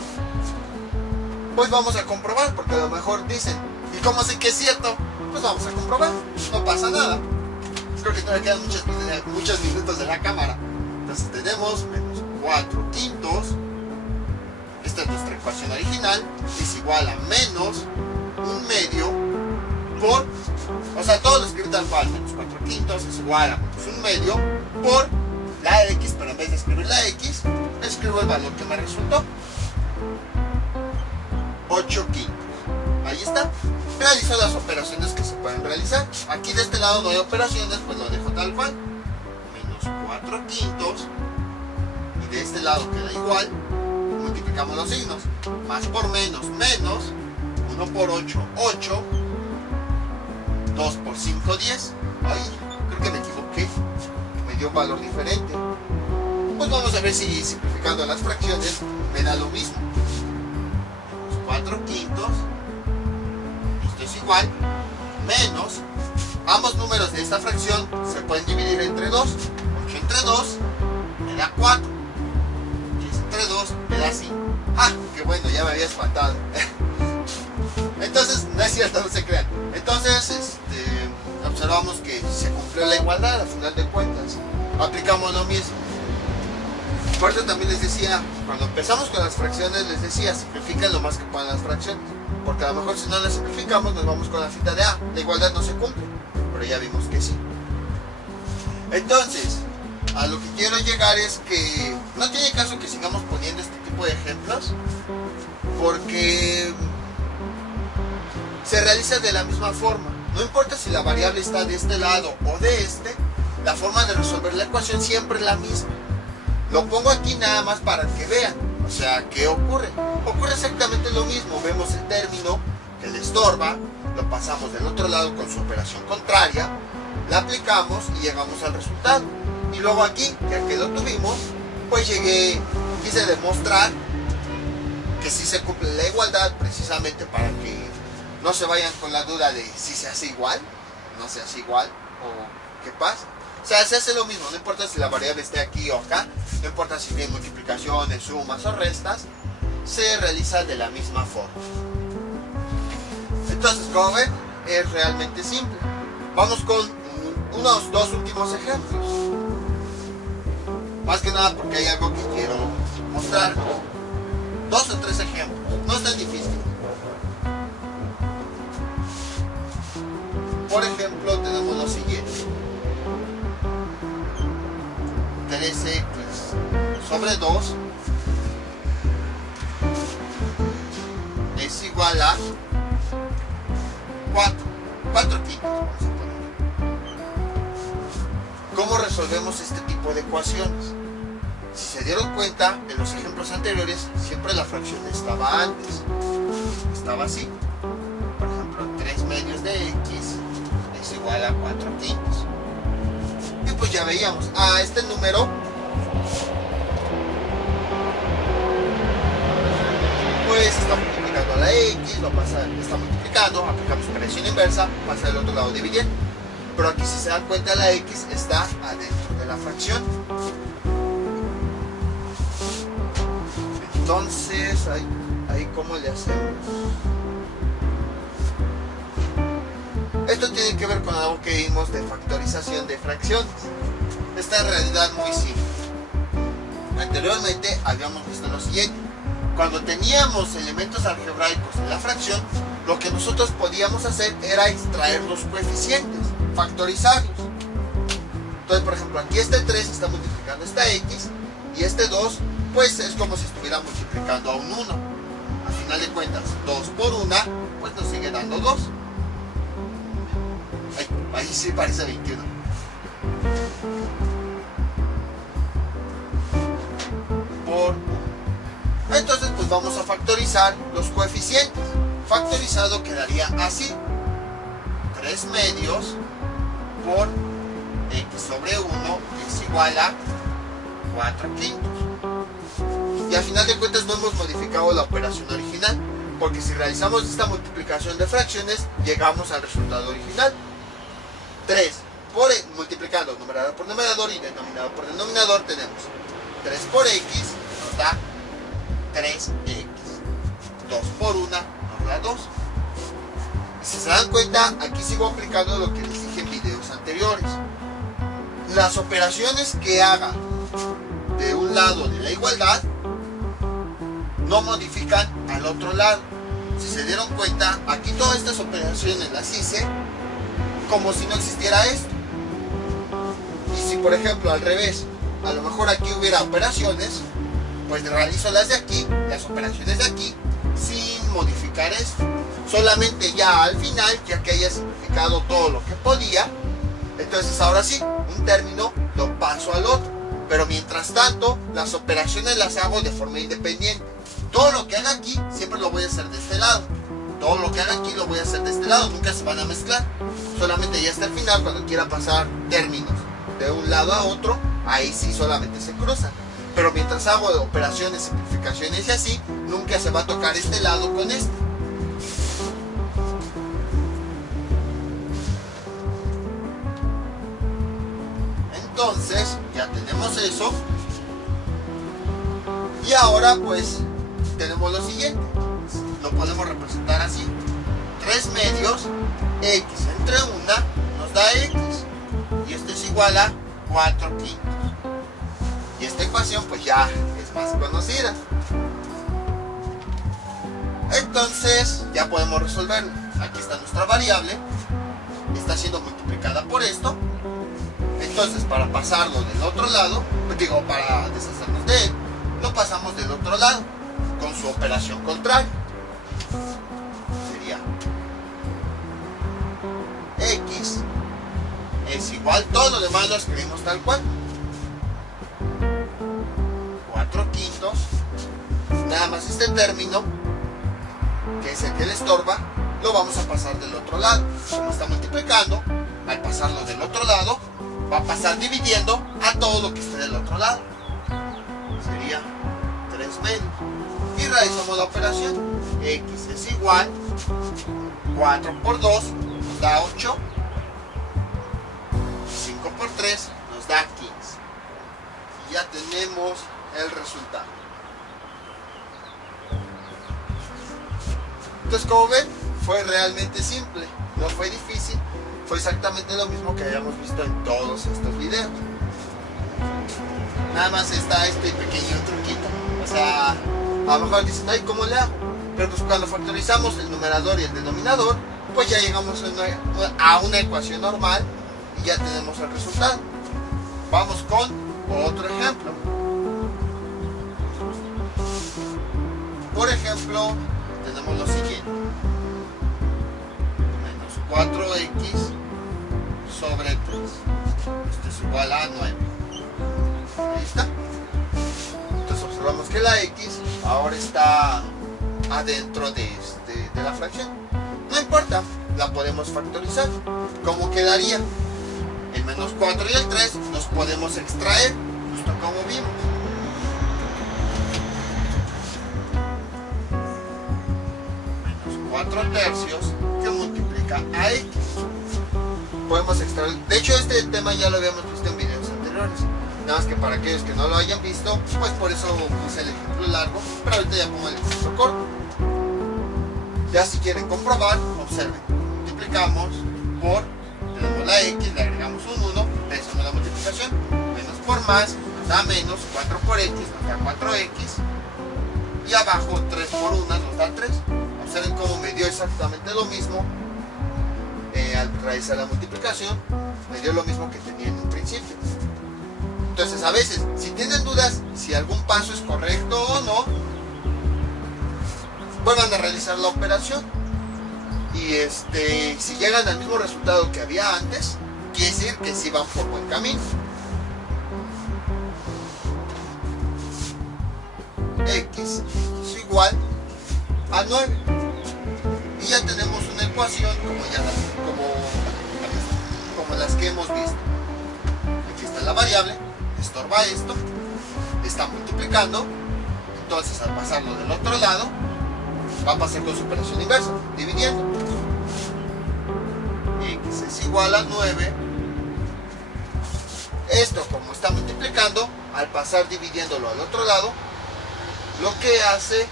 Pues vamos a comprobar, porque a lo mejor dicen, ¿y cómo sé que es cierto? Pues vamos a comprobar, no pasa nada. Creo que todavía quedan muchos minutos de la cámara. Entonces tenemos menos 4 quintos. Esta es nuestra ecuación original. Es igual a menos 1/2 por, o sea, todo lo escribo tal cual. Menos 4 quintos es igual a menos 1/2 por la X, pero en vez de escribir la X, escribo el valor que me resultó. 8 quintos. Ahí está. Realizo las operaciones que se pueden realizar. Aquí de este lado no hay operaciones, pues lo dejo tal cual. Menos 4 quintos. Y de este lado queda igual. Multiplicamos los signos. Más por menos, menos. 1 por 8, 8. 2 por 5, 10. Ay, creo que me equivoqué. Me dio un valor diferente. Pues vamos a ver si simplificando las fracciones me da lo mismo. 4 quintos. Esto es igual. Menos. Ambos números de esta fracción se pueden dividir entre 2. 8 entre 2 me da 4. 10 entre 2 me da 5. ¡Ah! ¡Qué bueno! Ya me había espantado. Entonces, no es cierto, no se crean. Entonces, observamos que se cumplió la igualdad al final de cuentas. Aplicamos lo mismo. Por eso también les decía, cuando empezamos con las fracciones, les decía, simplifiquen lo más que puedan las fracciones. porque a lo mejor si no la simplificamos nos vamos con la finta de la igualdad no se cumple, pero ya vimos que sí. Entonces, a lo que quiero llegar es que no tiene caso que sigamos poniendo este tipo de ejemplos, porque se realiza de la misma forma. No importa si la variable está de este lado o de este, la forma de resolver la ecuación siempre es la misma. Lo pongo aquí nada más para que vean. O sea, ¿qué ocurre? Ocurre exactamente lo mismo. Vemos el término que le estorba, lo pasamos del otro lado con su operación contraria, la aplicamos y llegamos al resultado. Y luego aquí, ya que lo tuvimos, pues quise demostrar que sí se cumple la igualdad, precisamente para que no se vayan con la duda de si se hace igual, no se hace igual, o qué pasa. O sea, se hace lo mismo, no importa si la variable esté aquí o acá, no importa si tiene multiplicaciones, sumas o restas, se realiza de la misma forma. Entonces, como ven, es realmente simple. Vamos con unos dos últimos ejemplos. Más que nada porque hay algo que quiero mostrar. 2 o 3 ejemplos, no es tan difícil. Por ejemplo, tenemos lo siguiente. 13x sobre 2 es igual a 4 quintos, vamos a poner. ¿Cómo resolvemos este tipo de ecuaciones? Si se dieron cuenta, en los ejemplos anteriores siempre la fracción estaba antes, estaba así. Por ejemplo, 3 medios de x es igual a 4 quintos. Y pues ya veíamos, este número pues está multiplicando a la x, está multiplicando, aplicamos operación inversa, pasa del otro lado dividiendo. Pero aquí, si se dan cuenta, la x está adentro de la fracción. Entonces, ahí ¿cómo le hacemos? Esto tiene que ver con algo que vimos de factorización de fracciones. Esta en realidad muy simple. Anteriormente habíamos visto lo siguiente. Cuando teníamos elementos algebraicos en la fracción, lo que nosotros podíamos hacer era extraer los coeficientes, factorizarlos. Entonces, por ejemplo, aquí este 3 está multiplicando esta x, y este 2 pues es como si estuviera multiplicando a un 1. Al final de cuentas, 2 por 1 pues nos sigue dando 2. Ahí sí parece 21. Por 1. Entonces pues vamos a factorizar los coeficientes. Factorizado quedaría así: 3 medios por x sobre 1 es igual a 4 quintos. Y al final de cuentas no hemos modificado la operación original, porque si realizamos esta multiplicación de fracciones, llegamos al resultado original. 3 multiplicando numerador por numerador y denominador por denominador, tenemos 3 por x nos da 3x. 2 por 1 nos da 2. Y si se dan cuenta, aquí sigo aplicando lo que les dije en videos anteriores. Las operaciones que haga de un lado de la igualdad no modifican al otro lado. Si se dieron cuenta, aquí todas estas operaciones las hice como si no existiera esto. Y si por ejemplo al revés, a lo mejor aquí hubiera operaciones, pues realizo las de aquí, las operaciones de aquí, sin modificar esto. Solamente ya al final, ya que haya simplificado todo lo que podía, entonces ahora sí, un término lo paso al otro. Pero mientras tanto, las operaciones las hago de forma independiente. Todo lo que haga aquí, siempre lo voy a hacer de este lado. Todo lo que haga aquí lo voy a hacer de este lado, nunca se van a mezclar. Solamente ya hasta el final, cuando quiera pasar términos de un lado a otro, ahí sí solamente se cruzan. Pero mientras hago operaciones, simplificaciones y así, nunca se va a tocar este lado con este. Entonces, ya tenemos eso. Y ahora pues tenemos lo siguiente. Lo podemos representar así: 3 medios, x entre 1 nos da x, y esto es igual a 4 quintos. Y esta ecuación pues ya es más conocida. Entonces ya podemos resolverlo. Aquí está nuestra variable, está siendo multiplicada por esto. Entonces para pasarlo del otro lado, para deshacernos de él, lo pasamos del otro lado con su operación contraria. Sería x es igual, todo lo demás lo escribimos tal cual, 4/5, nada más este término, que es el que le estorba, lo vamos a pasar del otro lado. Como está multiplicando, al pasarlo del otro lado, va a pasar dividiendo a todo lo que esté del otro lado. Sería 3 menos. Y realizamos la operación. X es igual, 4 por 2 nos da 8, 5 por 3 nos da 15. Y ya tenemos el resultado. Entonces, como ven, fue realmente simple, no fue difícil, fue exactamente lo mismo que habíamos visto en todos estos videos. Nada más está este pequeño truquito. O sea, a lo mejor dicen, ay, ¿cómo le hago? Pero pues cuando factorizamos el numerador y el denominador, pues ya llegamos a una ecuación normal y ya tenemos el resultado. Vamos con otro ejemplo. Por ejemplo, tenemos lo siguiente: menos 4x sobre 3. Esto es igual a 9. Ahí está. Entonces observamos que la x ahora está adentro de la fracción. No importa, la podemos factorizar. ¿Cómo quedaría? El menos 4 y el 3 los podemos extraer, justo como vimos. Menos 4 tercios que multiplica a x. Podemos extraer. De hecho, este tema ya lo habíamos visto en videos anteriores. Nada más que para aquellos que no lo hayan visto, pues por eso puse el ejemplo largo, pero ahorita ya pongo el ejemplo corto. Ya si quieren comprobar, observen. Multiplicamos por, tenemos la x, le agregamos un 1, realizamos la multiplicación, menos por más, nos da menos, 4 por x, nos da 4x, y abajo 3 por 1 nos da 3. Observen cómo me dio exactamente lo mismo. Al realizar la multiplicación, me dio lo mismo que tenía en un principio. Entonces, a veces, si tienen dudas si algún paso es correcto o no, vuelvan a realizar la operación. Y si llegan al mismo resultado que había antes, quiere decir que sí van por buen camino. X es igual a 9. Y ya tenemos una ecuación como las que hemos visto. Aquí está la variable, estorba esto, está multiplicando. Entonces, al pasarlo del otro lado, va a pasar con su operación inversa, dividiendo. X es igual a 9. Esto, como está multiplicando, al pasar dividiéndolo al otro lado, lo que hace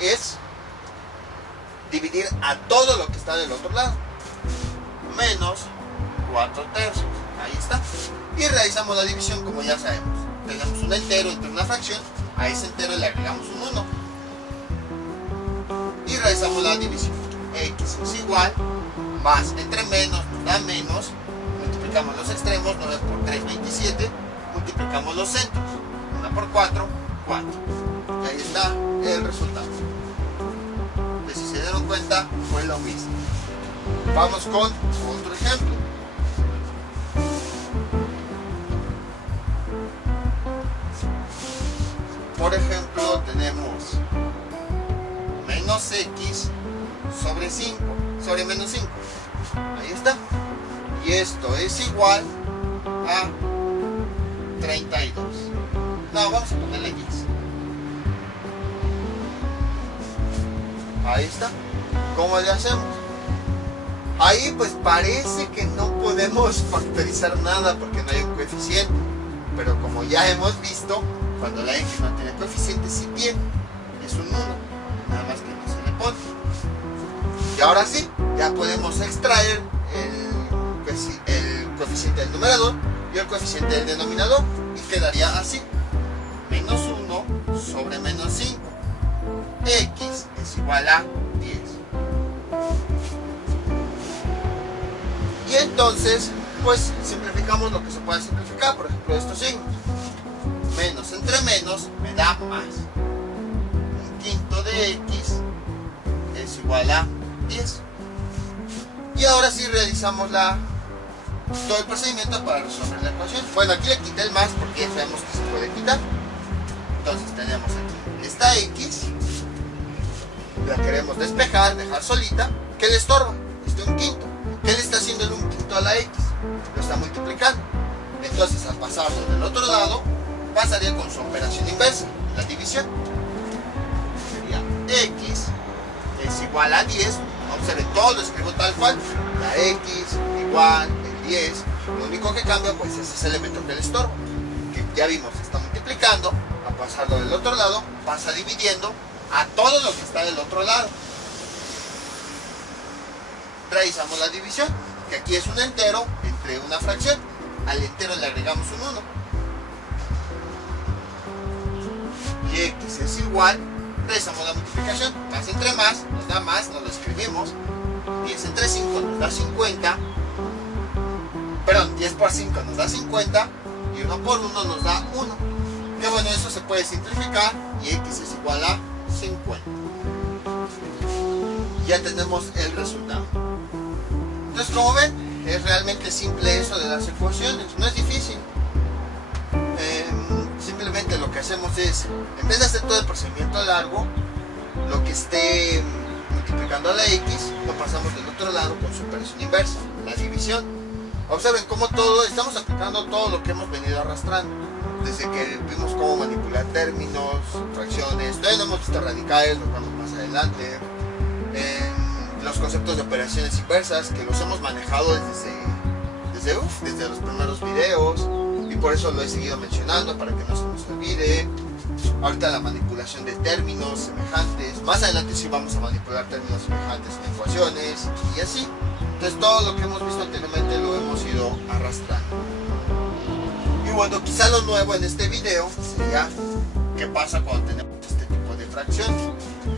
es dividir a todo lo que está del otro lado. Menos 4 tercios. Ahí está. Y realizamos la división como ya sabemos. Tenemos un entero entre una fracción. A ese entero le agregamos un 1. Y realizamos la división. X es igual, más entre menos nos da menos. Multiplicamos los extremos, 9 por 3, 27. Multiplicamos los centros. 1 por 4, 4. Y ahí está el resultado. Pues si se dieron cuenta, fue lo mismo. Vamos con otro ejemplo. Por ejemplo, tenemos menos x sobre 5, sobre menos 5. Ahí está. Y esto es igual a 32. No, vamos a ponerle x. Ahí está. ¿Cómo le hacemos? Ahí pues parece que no podemos factorizar nada porque no hay un coeficiente. Pero como ya hemos visto, cuando la x no tiene coeficiente, sí tiene. Es un 1. Nada más que no se le pone. Y ahora sí, ya podemos extraer el coeficiente del numerador y el coeficiente del denominador. Y quedaría así. Menos 1 sobre menos 5. x es igual a 10. Y entonces, pues simplificamos lo que se puede simplificar. Por ejemplo, estos signos. Menos entre menos me da más. Un quinto de x es igual a 10. Y ahora sí realizamos todo el procedimiento para resolver la ecuación. Bueno, aquí le quité el más porque ya sabemos que se puede quitar. Entonces tenemos aquí esta x, la queremos despejar, dejar solita. ¿Qué le estorba? Un quinto. ¿Qué le está haciendo el un quinto a la x? Lo está multiplicando. Entonces al pasarlo del otro lado, pasaría con su operación inversa, la división. Sería x es igual a 10. Observen, todo lo escribo tal cual. La x igual el 10. Lo único que cambia pues es ese elemento que le estorba, que ya vimos, está multiplicando. A pasarlo del otro lado, pasa dividiendo a todo lo que está del otro lado. Realizamos la división, que aquí es un entero entre una fracción. Al entero le agregamos un 1. Y x es igual, realizamos la multiplicación. Más entre más, nos da más, nos lo escribimos. 10 entre 5 nos da 50. Perdón, 10 por 5 nos da 50. Y 1 por 1 nos da 1. Que bueno, eso se puede simplificar. Y x es igual a 50. Ya tenemos el resultado. Entonces, como ven, es realmente simple eso de las ecuaciones, no es difícil. Simplemente lo que hacemos es, en vez de hacer todo el procedimiento largo, lo que esté multiplicando a la x, lo pasamos del otro lado con su operación inversa, la división. Observen cómo estamos aplicando todo lo que hemos venido arrastrando, desde que vimos cómo manipular términos, fracciones, todavía no hemos visto radicales, lo vemos más adelante. Los conceptos de operaciones inversas que los hemos manejado desde los primeros videos, y por eso lo he seguido mencionando para que no se nos olvide. Ahorita la manipulación de términos semejantes, más adelante sí vamos a manipular términos semejantes en ecuaciones y así. Entonces todo lo que hemos visto anteriormente lo hemos ido arrastrando. Y bueno, quizá lo nuevo en este video sería qué pasa cuando tenemos este tipo de fracciones,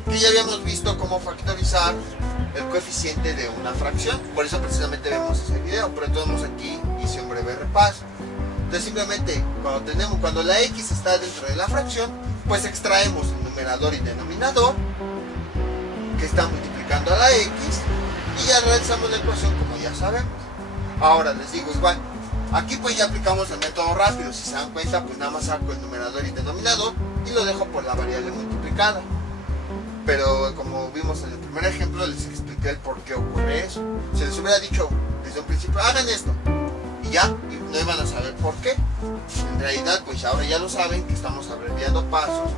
que ya habíamos visto cómo factorizar el coeficiente de una fracción, por eso precisamente vemos ese video, pero todos aquí hice un breve repaso. Entonces simplemente cuando la x está dentro de la fracción, pues extraemos el numerador y denominador que está multiplicando a la x y ya realizamos la ecuación como ya sabemos. Ahora les digo igual, aquí pues ya aplicamos el método rápido. Si se dan cuenta, pues nada más saco el numerador y denominador y lo dejo por la variable multiplicada. Pero como vimos en el primer ejemplo, les expliqué el por qué ocurre eso. Si les hubiera dicho desde un principio, hagan esto, y ya, y no iban a saber por qué. En realidad, pues ahora ya lo saben, que estamos abreviando pasos,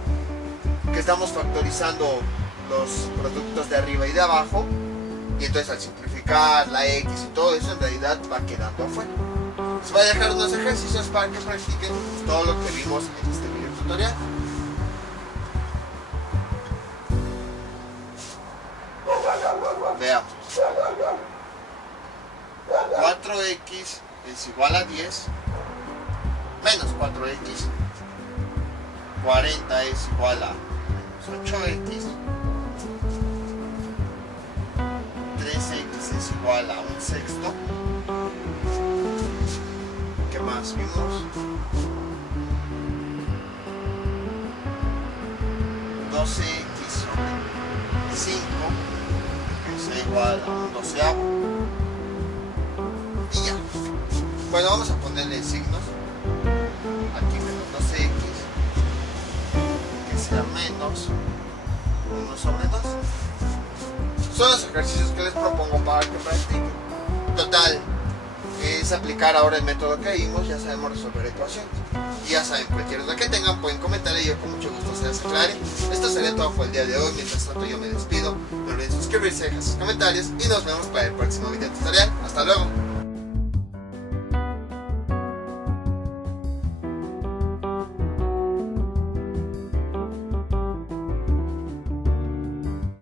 que estamos factorizando los productos de arriba y de abajo, y entonces al simplificar la x y todo eso, en realidad va quedando afuera. Les voy a dejar unos ejercicios para que practiquen todo lo que vimos en este video tutorial. Veamos. 4x es igual a 10 menos 4x. 40 es igual a menos 8x. 3x es igual a un sexto. ¿Qué más vimos? 12x sobre 5 es igual a un doceavo. Y ya. Bueno, vamos a ponerle signos. Aquí menos 12x, que sea menos 1 sobre 2. Son los ejercicios que les propongo para que practiquen. Total, es aplicar ahora el método que vimos. Ya sabemos resolver ecuaciones. Y ya saben, cualquier duda que tengan pueden comentar y yo con mucho gusto se las aclare. Esto sería todo por el día de hoy. Mientras tanto yo me despido. No olviden suscribirse, dejar sus comentarios y nos vemos para el próximo video tutorial. Hasta luego.